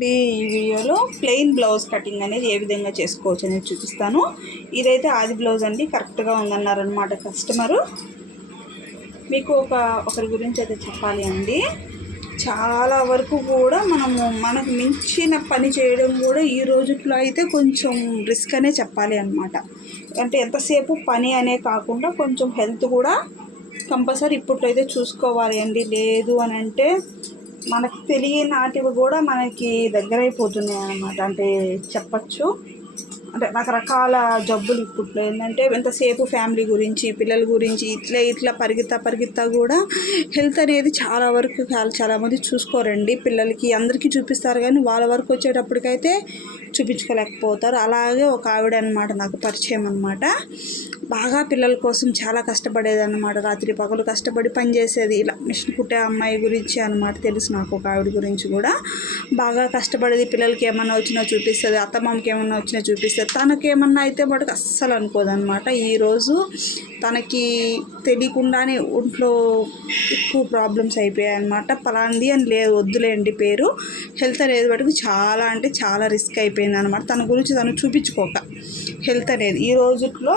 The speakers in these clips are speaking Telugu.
అండి ఈ వీడియోలో ప్లెయిన్ బ్లౌజ్ కటింగ్ అనేది ఏ విధంగా చేసుకోవచ్చు అనేది చూపిస్తాను. ఇదైతే ఆది బ్లౌజ్ అండి కరెక్ట్గా ఉందన్నారనమాట కస్టమరు. మీకు ఒక ఒకరి గురించి అయితే చెప్పాలి అండి. చాలా వరకు కూడా మనము మనకు మించిన పని చేయడం కూడా ఈ రోజుట్లో అయితే కొంచెం రిస్క్ అనే చెప్పాలి అనమాట అంటే ఎంతసేపు పని అనే కాకుండా కొంచెం హెల్త్ కూడా కంపల్సరీ ఇప్పట్లో అయితే చూసుకోవాలి అండి. లేదు అని అంటే మనకు తెలియనాటివి కూడా మనకి దగ్గరైపోతున్నాయి అన్నమాట అంటే చెప్పచ్చు. అంటే రకరకాల జబ్బులు ఇప్పుడు ఏంటంటే ఎంతసేపు ఫ్యామిలీ గురించి పిల్లల గురించి ఇట్లా ఇట్లా పరిగెత్తా పరిగెత్తా కూడా హెల్త్ అనేది చాలా వరకు చాలా చాలామంది చూసుకోరండి. పిల్లలకి అందరికీ చూపిస్తారు కానీ వాళ్ళ వరకు వచ్చేటప్పటికైతే చూపించుకోలేకపోతారు. అలాగే ఒక ఆవిడ అనమాట నాకు పరిచయం అనమాట బాగా పిల్లల కోసం చాలా కష్టపడేది అనమాట రాత్రి పగలు కష్టపడి పని చేసేది. ఇలా మిషన్ కుట్టే అమ్మాయి గురించి అనమాట తెలుసు నాకు ఒక ఆవిడ గురించి కూడా. బాగా కష్టపడేది పిల్లలకి ఏమైనా వచ్చినా చూపిస్తుంది. అత్తమ్మకి ఏమైనా వచ్చినా చూపిస్తుంది. తనకేమన్నా అయితే మటుకు అస్సలు అనుకోదన్నమాట. ఈరోజు తనకి తెలియకుండానే ఒంట్లో ఎక్కువ ప్రాబ్లమ్స్ అయిపోయాయి అనమాట పలాంది అని లేదు వద్దులేండి పేరు. హెల్త్ అనేది మటుకు చాలా అంటే చాలా రిస్క్ అయిపోయింది అనమాట తన గురించి తను చూపించుకోక హెల్త్ అనేది. ఈ రోజుట్లో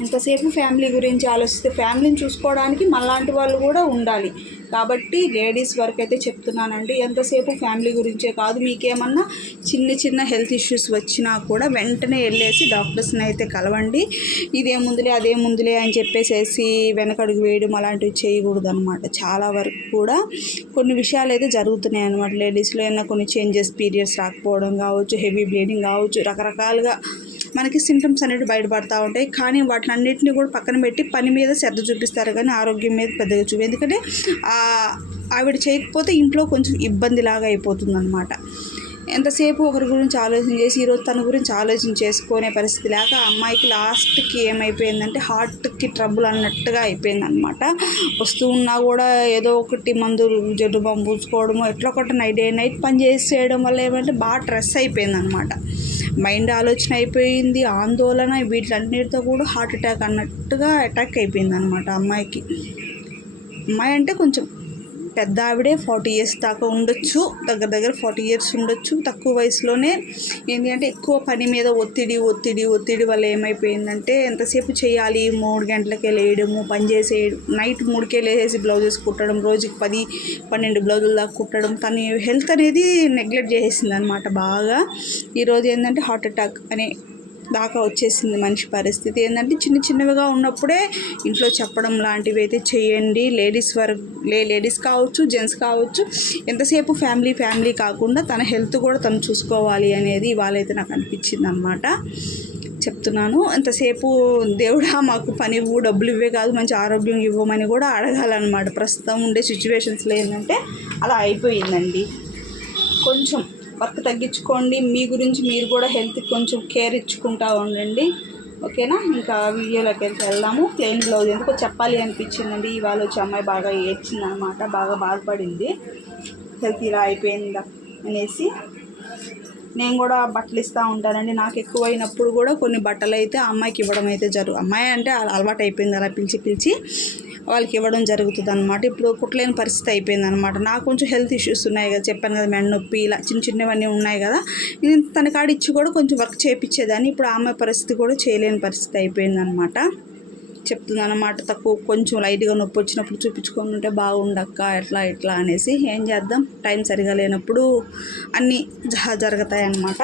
ఇంతసేపు ఫ్యామిలీ గురించి ఆలోచిస్తే ఫ్యామిలీని చూసుకోవడానికి మనలాంటి వాళ్ళు కూడా ఉండాలి. కాబట్టి లేడీస్ వరకు అయితే చెప్తున్నానండి. ఎంతసేపు ఫ్యామిలీ గురించే కాదు మీకేమన్నా చిన్న చిన్న హెల్త్ ఇష్యూస్ వచ్చినా కూడా వెంటనే వెళ్ళేసి డాక్టర్స్ని అయితే కలవండి. ఇదేముందులే అదేముందులే అని చెప్పేసేసి వెనకడుగు వేయడం అలాంటివి చేయకూడదు అనమాట చాలా వరకు కూడా కొన్ని విషయాలు అయితే జరుగుతున్నాయి అనమాట లేడీస్లో ఏమైనా కొన్ని చేంజెస్ పీరియడ్స్ రాకపోవడం కావచ్చు హెవీ బ్లీడింగ్ కావచ్చు రకరకాలుగా మనకి సింటమ్స్ అనేవి బయటపడతా ఉంటాయి. కానీ వాటిని అన్నింటినీ కూడా పక్కన పెట్టి పని మీద శ్రద్ధ చూపిస్తారు కానీ ఆరోగ్యం మీద పెద్దగా చూపి ఎందుకంటే ఆవిడ చేయకపోతే ఇంట్లో కొంచెం ఇబ్బందిలాగా అయిపోతుంది అనమాట ఎంతసేపు ఒకరి గురించి ఆలోచన చేసి ఈరోజు తన గురించి ఆలోచన చేసుకునే పరిస్థితి లేక అమ్మాయికి లాస్ట్కి ఏమైపోయిందంటే హార్ట్కి ట్రబుల్ అన్నట్టుగా అయిపోయింది అనమాట వస్తూ ఉన్నా కూడా ఏదో ఒకటి మందులు జడ్డు బంపూసుకోవడము ఎట్లా ఒకటి నైట్ డే నైట్ పని చేసి చేయడం వల్ల ఏమంటే బాగా స్ట్రెస్ అయిపోయింది అనమాట మైండ్ ఆలోచన అయిపోయింది ఆందోళన వీటిలన్నిటితో కూడా హార్ట్ అటాక్ అన్నట్టుగా అటాక్ అయిపోయింది అనమాట అమ్మాయికి. అమ్మాయి అంటే కొంచెం పెద్ద ఆవిడే ఫార్టీ ఇయర్స్ దాకా ఉండొచ్చు దగ్గర దగ్గర ఫార్టీ ఇయర్స్ ఉండొచ్చు. తక్కువ వయసులోనే ఏంటి అంటే ఎక్కువ పని మీద ఒత్తిడి ఒత్తిడి ఒత్తిడి వల్ల ఏమైపోయిందంటే ఎంతసేపు చేయాలి? మూడు గంటలకే లేయడము పని చేసేయడం నైట్ మూడుకే లేసేసి బ్లౌజెస్ కుట్టడం రోజుకి పది పన్నెండు బ్లౌజులు దాకా కుట్టడం. తన హెల్త్ అనేది నెగ్లెక్ట్ చేసేసింది అనమాట బాగా. ఈరోజు ఏంటంటే హార్ట్ అటాక్ అనే దాకా వచ్చేసింది మనిషి పరిస్థితి. ఏంటంటే చిన్న చిన్నవిగా ఉన్నప్పుడే ఇంట్లో చెప్పడం లాంటివి అయితే చేయండి. లేడీస్ వర్క్ లే లేడీస్ కావచ్చు జెంట్స్ కావచ్చు ఎంతసేపు ఫ్యామిలీ ఫ్యామిలీ కాకుండా తన హెల్త్ కూడా తను చూసుకోవాలి అనేది ఇవాళైతే నాకు అనిపించింది అనమాట చెప్తున్నాను. ఎంతసేపు దేవుడా మాకు పని ఇవ్వు డబ్బులు ఇవ్వే కాదు మంచి ఆరోగ్యం ఇవ్వమని కూడా అడగాలన్నమాట. ప్రస్తుతం ఉండే సిచ్యువేషన్స్లో ఏంటంటే అలా అయిపోయిందండి. కొంచెం వర్క్ తగ్గించుకోండి. మీ గురించి మీరు కూడా హెల్త్కి కొంచెం కేర్ ఇచ్చుకుంటా ఉండండి. ఓకేనా? ఇంకా వీడియోలోకి వెళ్తే వెళ్దాము. ప్లెయిన్ బ్లౌజ్ ఎందుకో చెప్పాలి అనిపించిందండి. ఇవాళ వచ్చి అమ్మాయి బాగా ఏడ్చింది అనమాట బాగా బాధపడింది. హెల్త్ ఇలా అయిపోయిందా అనేసి నేను కూడా బట్టలు ఇస్తూ ఉంటానండి. నాకు ఎక్కువైనప్పుడు కూడా కొన్ని బట్టలు అయితే అమ్మాయికి ఇవ్వడం అయితే జరుగు అమ్మాయి అంటే అలవాటు అయిపోయింది అలా పిలిచి పిలిచి. వాళ్ళకి ఇవ్వడం జరుగుతుంది అనమాట ఇప్పుడు కుట్టలేని పరిస్థితి అయిపోయింది అనమాట నాకు కొంచెం హెల్త్ ఇష్యూస్ ఉన్నాయి కదా చెప్పాను కదా మెడ నొప్పి ఇలా చిన్న చిన్నవన్నీ ఉన్నాయి కదా. నేను తన కాడ ఇచ్చి కూడా కొంచెం వర్క్ చేయించేదాన్ని ఇప్పుడు ఆమె పరిస్థితి కూడా చేయలేని పరిస్థితి అయిపోయింది అనమాట చెప్తుంది అనమాట తక్కువ కొంచెం లైట్గా నొప్పి వచ్చినప్పుడు చూపించుకొని ఉంటే బాగుండక్క ఎట్లా ఎట్లా అనేసి ఏం చేద్దాం? టైం సరిగా లేనప్పుడు అన్నీ జరుగుతాయి అన్నమాట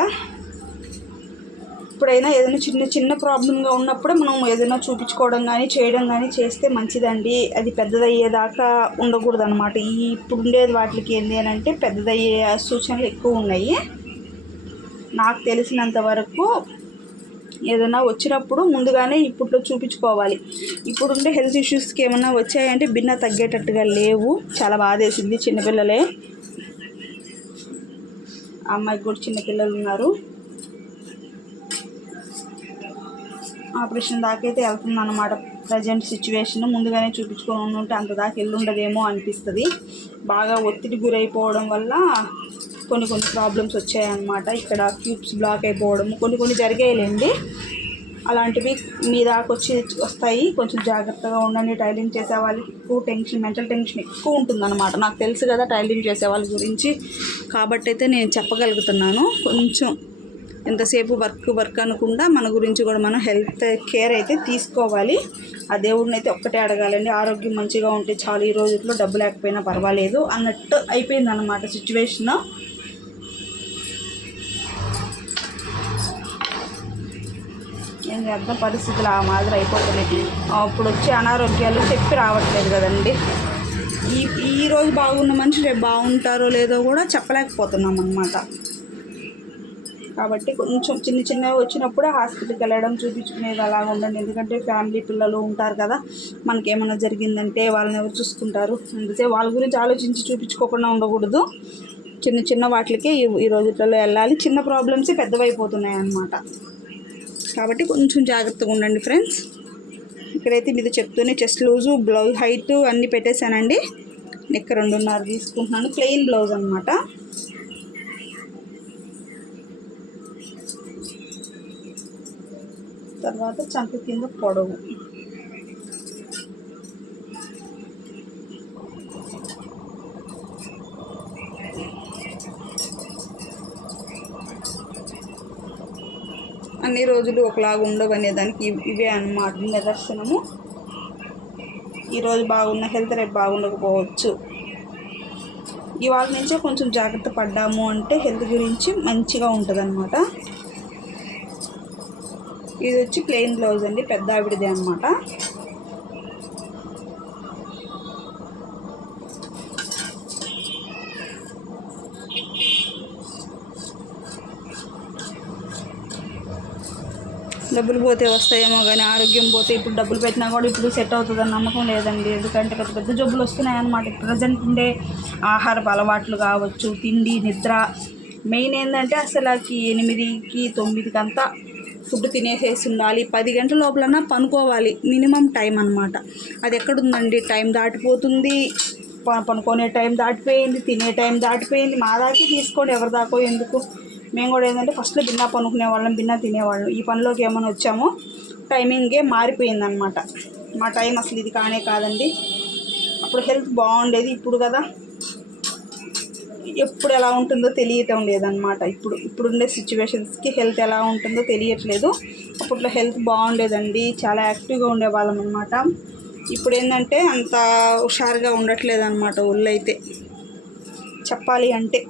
ఎప్పుడైనా ఏదైనా చిన్న చిన్న ప్రాబ్లంగా ఉన్నప్పుడు మనం ఏదైనా చూపించుకోవడం కానీ చేయడం కానీ చేస్తే మంచిదండి. అది పెద్దదయ్యేదాకా ఉండకూడదు అనమాట ఈ ఇప్పుడు ఉండేది వాటికి ఏంటి అని అంటే పెద్దదయ్యే సూచనలు ఎక్కువ ఉన్నాయి. నాకు తెలిసినంత వరకు ఏదైనా వచ్చినప్పుడు ముందుగానే ఇప్పట్లో చూపించుకోవాలి. ఇప్పుడుండే హెల్త్ ఇష్యూస్కి ఏమైనా వచ్చాయంటే భిన్న తగ్గేటట్టుగా లేవు. చాలా బాధేసింది చిన్నపిల్లలే. అమ్మాయికి కూడా చిన్నపిల్లలు ఉన్నారు. ఆపరేషన్ దాకైతే వెళ్తుంది అనమాట ప్రజెంట్ సిచ్యువేషన్ ముందుగానే చూపించుకొని ఉంటే అంత దాకా వెళ్ళుండదేమో అనిపిస్తుంది. బాగా ఒత్తిడి గురైపోవడం వల్ల కొన్ని కొన్ని ప్రాబ్లమ్స్ వచ్చాయన్నమాట. ఇక్కడ క్యూబ్స్ బ్లాక్ అయిపోవడం కొన్ని కొన్ని జరిగాయిలేండి. అలాంటివి మీ దాకా వచ్చి వస్తాయి. కొంచెం జాగ్రత్తగా ఉండండి. టైలింగ్ చేసే వాళ్ళకి ఎక్కువ టెన్షన్ మెంటల్ టెన్షన్ ఎక్కువ ఉంటుందన్నమాట. నాకు తెలుసు కదా టైలింగ్ చేసే వాళ్ళ గురించి. కాబట్టి అయితే నేను చెప్పగలుగుతున్నాను. కొంచెం ఎంతసేపు వర్క్ వర్క్ అనకుండా మన గురించి కూడా మనం హెల్త్ కేర్ అయితే తీసుకోవాలి. ఆ దేవుడిని అయితే ఒక్కటే అడగాలండి. ఆరోగ్యం మంచిగా ఉంటే చాలు ఈ రోజుల్లో డబ్బు లేకపోయినా పర్వాలేదు అన్నట్టు అయిపోయింది అన్నమాట సిచ్యువేషను. ఏం చేద్దాం? పరిస్థితులు ఆ మాదిరి అయిపోతున్నాయి. అప్పుడు వచ్చే అనారోగ్యాలు చెప్పి రావట్లేదు కదండి. ఈ ఈరోజు బాగున్న మనిషి రేపు బాగుంటారో లేదో కూడా చెప్పలేకపోతున్నాం అన్నమాట కాబట్టి కొంచెం చిన్న చిన్నవి వచ్చినప్పుడు హాస్పిటల్కి వెళ్ళడం చూపించుకునేది అలా ఉండండి. ఎందుకంటే ఫ్యామిలీ పిల్లలు ఉంటారు కదా మనకి ఏమైనా జరిగిందంటే వాళ్ళని ఎవరు చూసుకుంటారు. అందుకే వాళ్ళ గురించి ఆలోచించి చూపించుకోకుండా ఉండకూడదు. చిన్న చిన్న వాటికి ఈ- రోజులలో వెళ్ళాలి. చిన్న ప్రాబ్లమ్స్ పెద్దవైపోతున్నాయి అన్నమాట. కాబట్టి కొంచెం జాగ్రత్తగా ఉండండి ఫ్రెండ్స్. ఇక్కడైతే మీద చెప్తూనే చెస్ట్ లూజు బ్లౌజ్ హైట్ అన్నీ పెట్టేశానండి. నెక్ రెండున్నర తీసుకుంటున్నాను. ప్లెయిన్ బ్లౌజ్ అనమాట తర్వాత చంక కింద పొడవు. అన్ని రోజులు ఒకలాగా ఉండవనే దానికి ఇవే అన్నమాట నిదర్శనము. ఈరోజు బాగున్న హెల్త్ రేపు బాగుండకపోవచ్చు. ఇవాళ నుంచే కొంచెం జాగ్రత్త పడ్డాము అంటే హెల్త్ గురించి మంచిగా ఉంటుంది అనమాట ఇది వచ్చి ప్లెయిన్ బ్లౌజ్ అండి పెద్ద ఆవిడదే అనమాట డబ్బులు పోతే వస్తాయేమో కానీ ఆరోగ్యం పోతే ఇప్పుడు డబ్బులు పెట్టినా కూడా ఇప్పుడు సెట్ అవుతుందని నమ్మకం లేదండి. ఎందుకంటే పెద్ద పెద్ద జబ్బులు వస్తున్నాయి అన్నమాట. ప్రజెంట్ ఉండే ఆహారపు అలవాట్లు కావచ్చు తిండి నిద్ర. మెయిన్ ఏంటంటే అసలుకి ఎనిమిదికి తొమ్మిదికి అంతా ఫుడ్ తినేసేసి ఉండాలి పది గంటల లోపలన్నా పనుకోవాలి మినిమం టైం అనమాట అది ఎక్కడుందండి? టైం దాటిపోతుంది. ప- పనుకునే టైం దాటిపోయింది తినే టైం దాటిపోయింది. మా దాకే తీసుకోండి ఎవరి దాకో ఎందుకు? మేము కూడా ఏంటంటే ఫస్ట్లో బిన్నా పనుకునే వాళ్ళం బిన్నా తినేవాళ్ళం. ఈ పనిలోకి ఏమైనా వచ్చామో టైమింగే మారిపోయిందనమాట మా టైం అసలు ఇది కానే కాదండి. అప్పుడు హెల్త్ బాగుండేది ఇప్పుడు కదా. ఎప్పుడు ఎలా ఉంటుందో తెలియటం లేదనమాట ఇప్పుడు ఇప్పుడుండే సిచ్యువేషన్స్కి హెల్త్ ఎలా ఉంటుందో తెలియట్లేదు. అప్పట్లో హెల్త్ బాగుండేదండి చాలా యాక్టివ్గా ఉండేవాళ్ళం అనమాట ఇప్పుడు ఏంటంటే అంత హుషారుగా ఉండట్లేదు అనమాట ఒళ్ళు అయితే చెప్పాలి అంటే.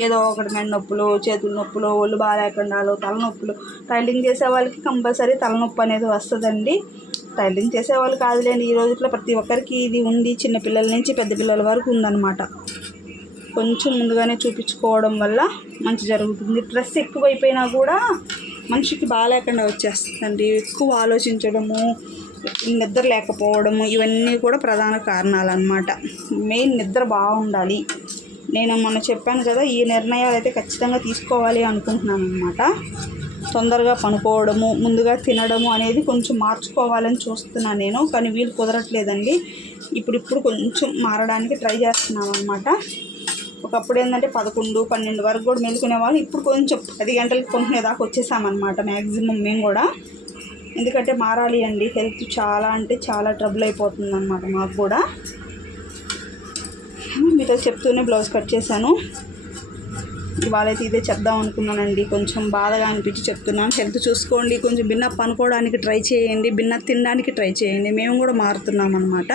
ఏదో ఒకటి మెడ నొప్పులు చేతుల నొప్పులు ఒళ్ళు బాగాలేకుండాలు తలనొప్పులు. టైలింగ్ చేసే వాళ్ళకి కంపల్సరీ తలనొప్పి అనేది వస్తుందండి. టైలింగ్ చేసే వాళ్ళు కాదులేండి ఈ రోజుల్లో ప్రతి ఒక్కరికి ఇది ఉంది చిన్నపిల్లల నుంచి పెద్ద పిల్లల వరకు ఉందన్నమాట. కొంచెం ముందుగానే చూపించుకోవడం వల్ల మంచి జరుగుతుంది. డ్రెస్ ఎక్కువైపోయినా కూడా మనిషికి బాగాలేకుండా వచ్చేస్తుందండి. ఎక్కువ ఆలోచించడము నిద్ర లేకపోవడము ఇవన్నీ కూడా ప్రధాన కారణాలు అన్నమాట మెయిన్ నిద్ర బాగుండాలి. నేను మొన్న చెప్పాను కదా ఈ నిర్ణయాలు అయితే ఖచ్చితంగా తీసుకోవాలి అనుకుంటున్నాను అనమాట తొందరగా పనుకోవడము ముందుగా తినడము అనేది కొంచెం మార్చుకోవాలని చూస్తున్నాను నేను కానీ వీలు కుదరట్లేదండి. ఇప్పుడిప్పుడు కొంచెం మారడానికి ట్రై చేస్తున్నాను అనమాట ఒకప్పుడు ఏంటంటే పదకొండు పన్నెండు వరకు కూడా మేలుకునే వాళ్ళు. ఇప్పుడు కొంచెం పది గంటలకు పనుకునేదాకా వచ్చేసామన్నమాట మ్యాక్సిమం మేము కూడా. ఎందుకంటే మారాలి అండి హెల్త్ చాలా అంటే చాలా ట్రబుల్ అయిపోతుంది అనమాట మాకు కూడా. మీతో చెప్తూనే బ్లౌజ్ కట్ చేశాను. ఇవాళైతే ఇదే చెప్దాం అనుకున్నానండి. కొంచెం బాధగా అనిపించి చెప్తున్నాను. హెల్త్ చూసుకోండి. కొంచెం భిన్న పనుకోవడానికి ట్రై చేయండి. భిన్న తినడానికి ట్రై చేయండి. మేము కూడా మారుతున్నాం అనమాట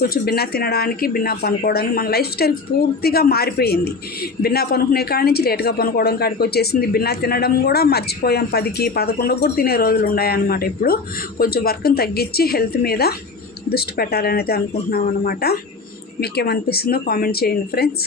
కొంచెం భిన్న తినడానికి భిన్న పనుకోవడానికి మన లైఫ్ స్టైల్ పూర్తిగా మారిపోయింది. భిన్న పనుకునే కాడి నుంచి లేట్గా పనుకోవడం కాడికి వచ్చేసింది. భిన్న తినడం కూడా మర్చిపోయాం. పదికి పదకొండుకు కూడా తినే రోజులు ఉన్నాయన్నమాట ఇప్పుడు. కొంచెం వర్క్ని తగ్గించి హెల్త్ మీద దృష్టి పెట్టాలని అయితే అనుకుంటున్నాం అనమాట మీకేమనిపిస్తుందో కామెంట్ చేయండి ఫ్రెండ్స్.